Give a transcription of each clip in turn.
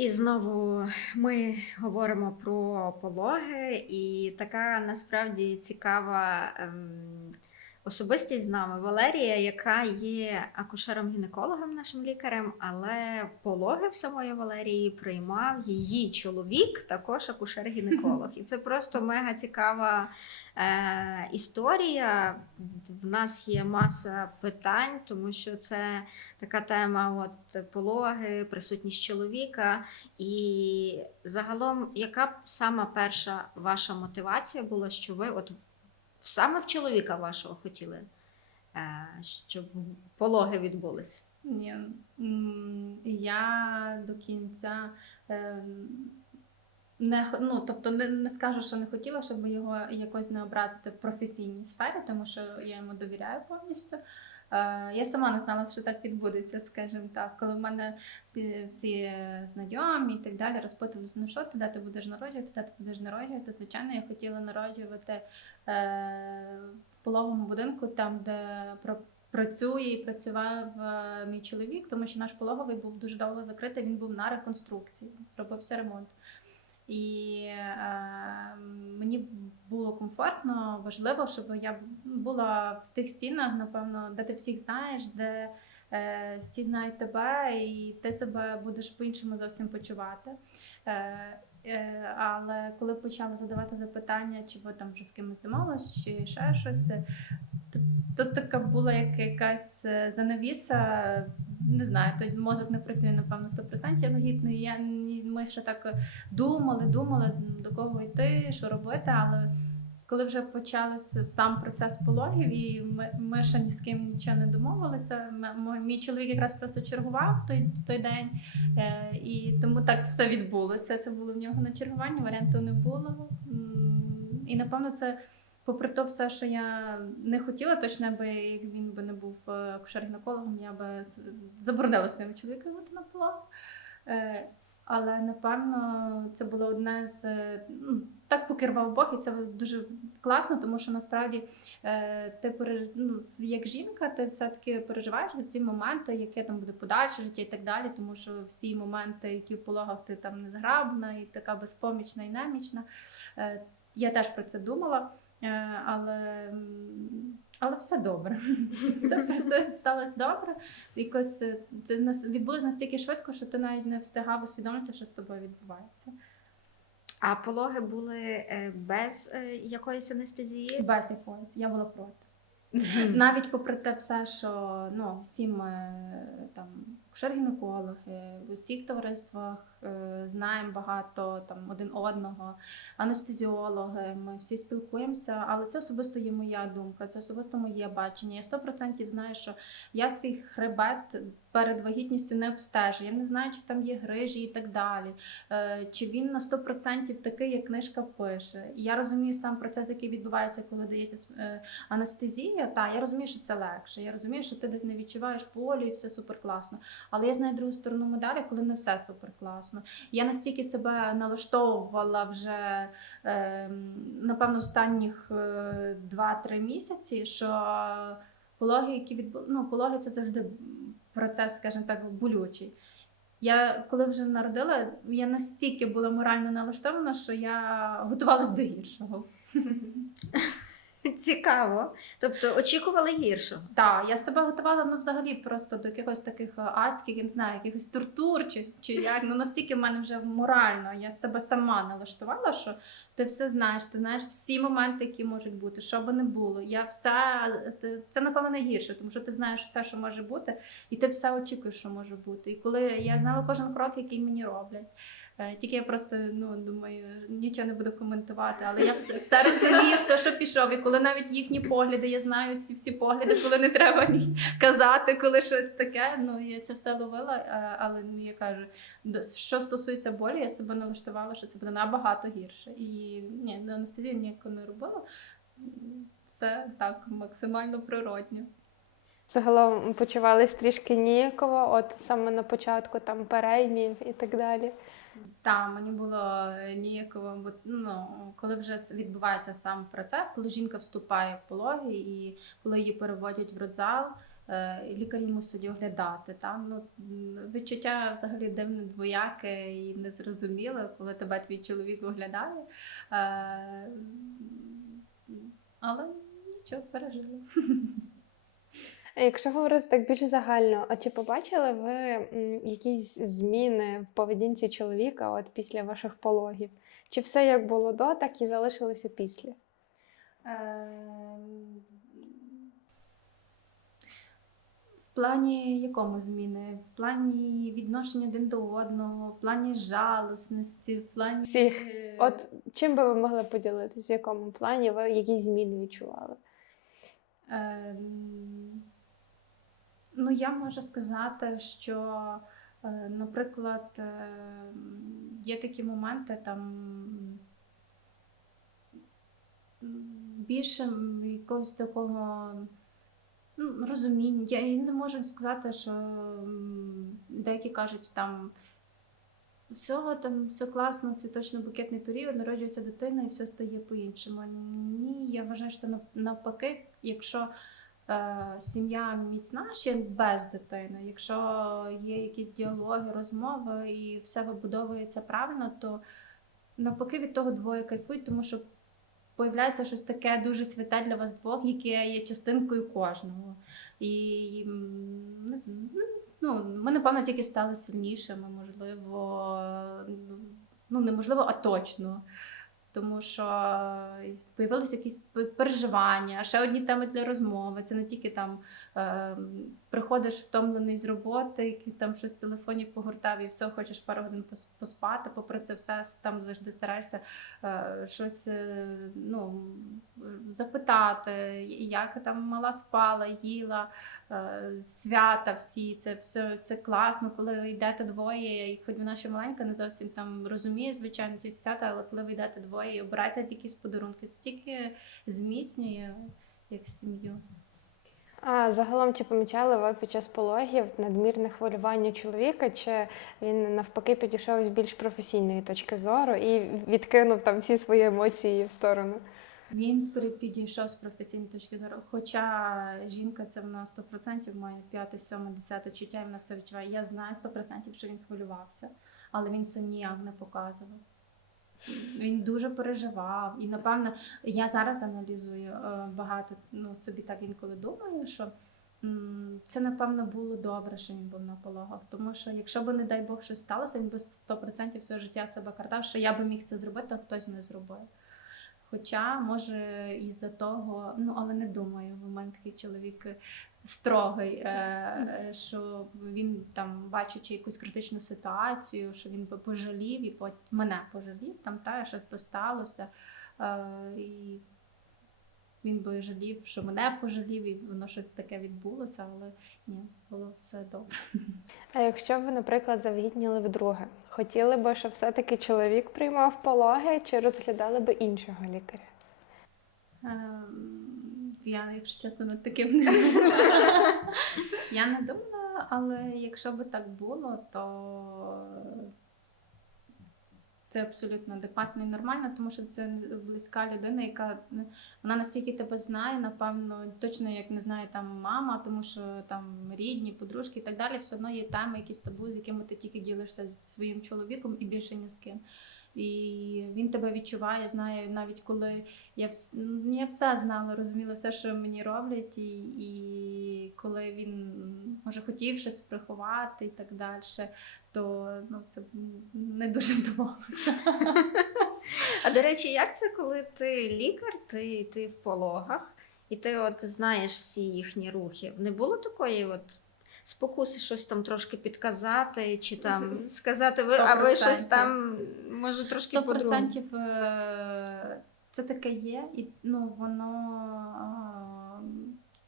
І знову ми говоримо про пологи, і така насправді цікава ем, особистість з нами Валерія, яка є акушером-гінекологом, нашим лікарем, але пологи в самої Валерії приймав її чоловік, також акушер-гінеколог. І це просто мега цікава е, історія. В нас є маса питань, тому що це така тема: от пологи, присутність чоловіка. І загалом, яка сама перша ваша мотивація була, що ви от саме в чоловіка вашого хотіли, е, щоб пологи відбулись? Ні, я до кінця ем, не ну, тобто не, не скажу, що не хотіла, щоб його якось не образити в професійній сфері, тому що я йому довіряю повністю. Е, Я сама не знала, що так відбудеться, скажімо так. Коли в мене всі, всі знайомі і так далі розпитували, ну що ти, де ти будеш народжувати, де ти будеш народжувати. Звичайно, я хотіла народжувати е, в пологовому будинку, там, де працює і працював е, мій чоловік, тому що наш пологовий був дуже довго закритий. Він був на реконструкції, робився ремонт. І е, мені було комфортно, важливо, щоб я була в тих стінах, напевно, де ти всіх знаєш, де е, всі знають тебе, і ти себе будеш по-іншому зовсім почувати. Е, е, але коли почали задавати запитання, чи ви там вже з кимось домовились, чи ще щось, то, то така була як якась е, занавіса. Не знаю, той мозок не працює, напевно, 100% вагітний. Я, ми ще так думали, думали, до кого йти, що робити, але коли вже почався сам процес пологів, і ми, ми ще ні з ким нічого не домовилися. м- м- Мій чоловік якраз просто чергував той, той день, е, і тому так все відбулося. Це було в нього на чергуванні, варіанту не було. І напевно, це. Попри то все, що я не хотіла, точно аби як він би не був е, акушер-гінекологом, я би заборонила своєму чоловіку бути на пологах. Е, Але напевно це було одне з е, ну, так покервав Бог, і це дуже класно, тому що насправді ти переж... ну, як жінка, ти все-таки переживаєш за ці моменти, яке там буде подальше життя і так далі, тому що всі моменти, які в пологах ти там незграбна і така безпомічна і немічна. Я теж про це думала, але. але все добре. Все, все сталося добре. Якось е, це відбулось настільки швидко, що ти навіть не встигав усвідомити, що з тобою відбувається. А пологи були е, без е, якоїсь анестезії? Без якоїсь. Я була проти. Навіть попри те все, що ну, всі ми там кушер-гінекологи, в усіх товариствах е, знаємо багато там один одного, анестезіологи, ми всі спілкуємося, але це особисто є моя думка, це особисто моє бачення. Я 100% знаю, що я свій хребет перед вагітністю не обстежу. Я не знаю, чи там є грижі і так далі. Е, Чи він на 100% такий, як книжка пише. Я розумію сам процес, який відбувається, коли дається е, анестезія, та я розумію, що це легше. Я розумію, що ти десь не відчуваєш болю і все супер класно. Але я знаю другу сторону медалі, коли не все супер класно. Я настільки себе налаштовувала вже е, напевно останніх е, 2-3 місяці, що пологи, які відбу... ну, пологи це завжди процес, скажімо так, болючий. Я коли вже народила, я настільки була морально налаштована, що я готувалась до гіршого. Цікаво. Тобто очікували гіршого. Так, я себе готувала ну, взагалі просто до якихось таких е, адських, я не знаю, якихось тортур чи, чи як. Ну настільки в мене вже морально, я себе сама налаштувала, що ти все знаєш, ти знаєш всі моменти, які можуть бути, що би не було. Я все це напевно найгірше, тому що ти знаєш все, що може бути, і ти все очікуєш, що може бути. І коли я знала кожен крок, який мені роблять. Е, Тільки я просто ну думаю, нічого не буду коментувати, але я все, все розумію, хто що пішов. І коли навіть їхні погляди, я знаю ці всі погляди, коли не треба ні казати, коли щось таке. Ну я це все ловила. е, Але ну я кажу, що стосується болі, я себе налаштувала, що це буде набагато гірше. І ні, на анестезію ніяко не робила. Все так максимально природньо. Загалом почувались трішки ніяково, от саме на початку там переймів і так далі. Так, мені було ніяково, бо ну, коли вже відбувається сам процес, коли жінка вступає в пологи і коли її переводять в родзал, е, лікарі мусять оглядати. Та? Ну, відчуття взагалі дивне двояке і незрозуміле, коли тебе твій чоловік оглядає. Е, але нічого, пережили. Якщо говорити так більш загально, а чи побачили ви якісь зміни в поведінці чоловіка от після ваших пологів? Чи все як було до, так і залишилося після? Ем, В плані якому зміни? В плані відношення один до одного, в плані жалосності, в плані. Всіх. е, От чим би ви могли поділитись, в якому плані ви якісь зміни відчували? Ем, Ну, я можу сказати, що, е, наприклад, ем, є такі моменти там більше якогось такого ну, розуміння. Я не можу сказати, що деякі кажуть там. Всього там все класно, це точно букетний період, народжується дитина і все стає по-іншому. Ні, я вважаю, що навпаки, якщо е, сім'я міцна ще без дитини, якщо є якісь діалоги, розмови і все вибудовується правильно, то навпаки від того двоє кайфують, тому що появляється щось таке дуже святе для вас двох, яке є частинкою кожного. І не знаю, ну, ми, напевно, тільки стали сильнішими, можливо, ну неможливо, а точно. Тому що появилися якісь переживання, ще одні теми для розмови. Це не тільки там е, приходиш втомлений з роботи, який там щось в телефоні погортав і все, хочеш пару годин поспати. Попри це все там завжди стараєшся е, щось е, ну, запитати, як там мала спала, їла, е, свята всі, це все це класно, коли йдете двоє, і хоч вона ще маленька, не зовсім там розуміє, звичайно, ті свята, але коли ви йдете двоє і обираєте якісь подарунки, це тільки зміцнює як сім'ю. А загалом, чи помічали ви під час пологів надмірне хвилювання чоловіка, чи він навпаки підійшов з більш професійної точки зору і відкинув там всі свої емоції в сторону? Він підійшов з професійної точки зору. Хоча жінка це вона 100% має 5, 7, 10 чуття, і вона все відчуває. Я знаю 100%, що він хвилювався, але він це ніяк не показував. Він дуже переживав. І напевно, я зараз аналізую е, багато, ну собі так інколи думаю, що це напевно було добре, що він був на пологах. Тому що якщо б, не дай Бог, щось сталося, він би 100% все життя себе картав, що я би міг це зробити, а хтось не зробив. Хоча, може, і за того, ну але не думаю, в мене такий чоловік строгий, е, е, що він там, бачачи якусь критичну ситуацію, що він би пожалів і мене пожалів, там та щось би сталося. Е, і він би жалів, що мене пожалів, і воно щось таке відбулося, але ні, було все добре. А якщо ви, наприклад, завагітніли вдруге, хотіли би, щоб все-таки чоловік приймав пологи, чи розглядали би іншого лікаря? Ем, Я, якщо чесно, над таким не думала. Я не думала, але якщо би так було, то це абсолютно адекватно і нормально, тому що це близька людина, яка ну, вона настільки тебе знає, напевно, точно як не знає там мама, тому що там рідні, подружки і так далі, все одно є теми, якісь табу, з якими ти тільки ділишся зі своїм чоловіком і більше ні з ким. І він тебе відчуває, знає навіть коли я, ну, я все знала, розуміла все, що мені роблять, і, і коли він може хотів щось приховати і так далі, то ну, це не дуже вдавалося. А до речі, як це, коли ти лікар, ти, ти в пологах, і ти от знаєш всі їхні рухи? Не було такої от спокуси щось там трошки підказати, чи там сказати, ви, а ви щось там може трошки по-другому? процентів е, це таке є, і ну воно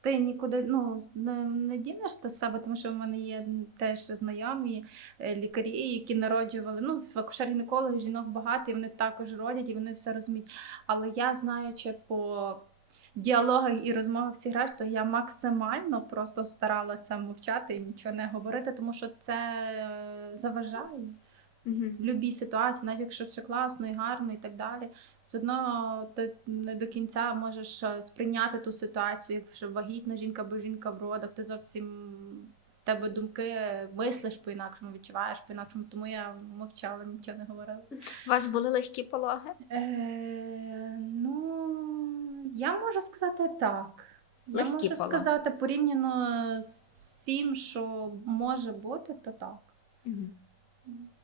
ти нікуди ну, не, не дінеш до себе, тому що в мене є теж знайомі е, лікарі, які народжували. Ну, акушер-гінекологи, жінок багато, і вони також родять, і вони все розуміють. Але я знаючи по діалогах і розмовах зіграш, то я максимально просто старалася мовчати і нічого не говорити, тому що це е, заважає угу. в будь-якій ситуації, навіть якщо все класно і гарно і так далі. все одно ти не до кінця можеш е, сприйняти ту ситуацію, якщо вагітна жінка бо жінка в родах, ти зовсім тебе думки мислиш по-інакшому, відчуваєш по-інакшому, тому я мовчала, нічого не говорила. У вас були легкі пологи? Е, ну, я можу сказати так. Я Легкі можу пологи. сказати порівняно з всім, що може бути, то так.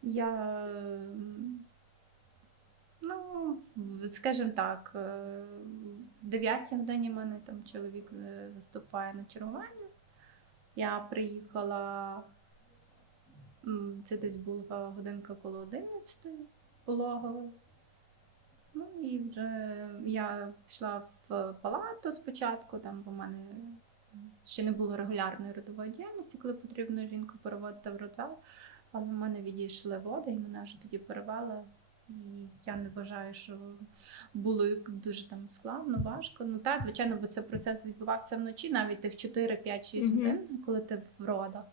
Я, м, ну, в- скажімо так, е, в 9 годині в мене там чоловік е, заступає на чергування. Я приїхала, це десь була годинка коло 11 пологова. Ну і вже я пішла в палату спочатку, там бо в мене ще не було регулярної родової діяльності, коли потрібно жінку переводити в родзал. Але в мене відійшли води, і мене вже тоді перевели. І я не вважаю, що було дуже там складно, важко. Ну так, звичайно, бо цей процес відбувався вночі, навіть тих 4, 5, 6 Мгм. годин, коли ти в родах.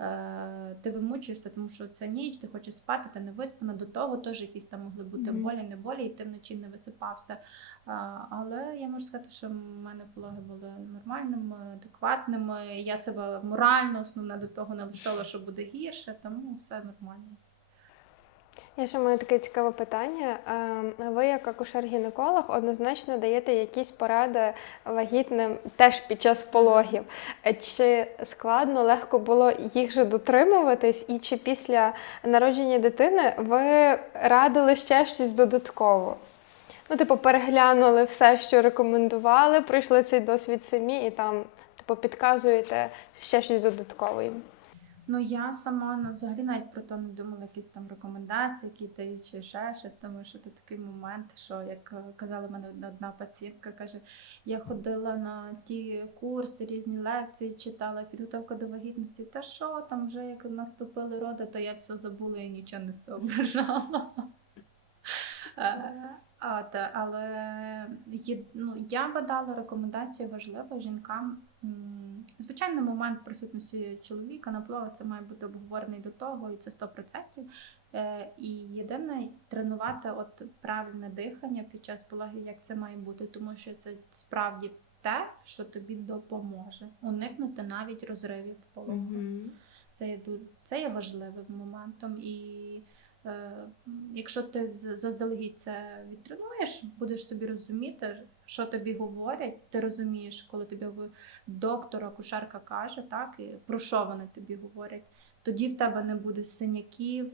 Е, ти вимучуєшся, тому що це ніч, ти хочеш спати, ти не виспана. До того теж якісь там могли бути болі, не болі, і ти вночі не висипався. Але я можу сказати, що в мене пологи були нормальними, адекватними. Я себе морально основне до того налаштовувала, що буде гірше, тому все нормально. Я ще маю таке цікаве питання. Ем, Ви, як акушер-гінеколог, однозначно даєте якісь поради вагітним теж під час пологів. Е, Чи складно, легко було їх же дотримуватись, і чи після народження дитини ви радили ще щось додатково? Ну, типу, переглянули все, що рекомендували, пройшли цей досвід самі і там, типу, підказуєте ще щось додаткове їм. Ну я сама ну, взагалі навіть про то не думала, якісь там рекомендації, які дають чи ще щось, тому що це такий момент, що як е, казала мене одна, пацієнтка, каже, я ходила на ті курси, різні лекції, читала підготовка до вагітності. Та що там вже як наступили роди, то я все забула і нічого не соображала. Е, А, та, але є, ну, я би дала рекомендацію важливо жінкам. Звичайно, момент присутності чоловіка на пологах це має бути обговорений до того, і це 100%. Е, І єдине тренувати от правильне дихання під час пологів, як це має бути, тому що це справді те, що тобі допоможе уникнути навіть розривів в пологах. Це є це є важливим моментом. І якщо ти заздалегідь це відтренуєш, будеш собі розуміти, що тобі говорять. Ти розумієш, коли тобі доктор, акушерка каже, так, і про що вони тобі говорять. Тоді в тебе не буде синяків,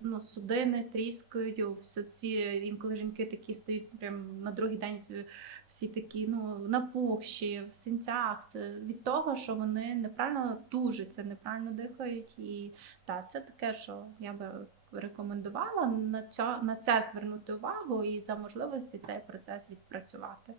ну, судини тріскають, все ці інколи жінки такі стають прям на другий день е, всі такі ну, напухші, в синцях. Це від того, що вони неправильно тужаться, неправильно дихають. І так, це таке, що я би рекомендувала на, це, на це звернути увагу і за можливості цей процес відпрацювати.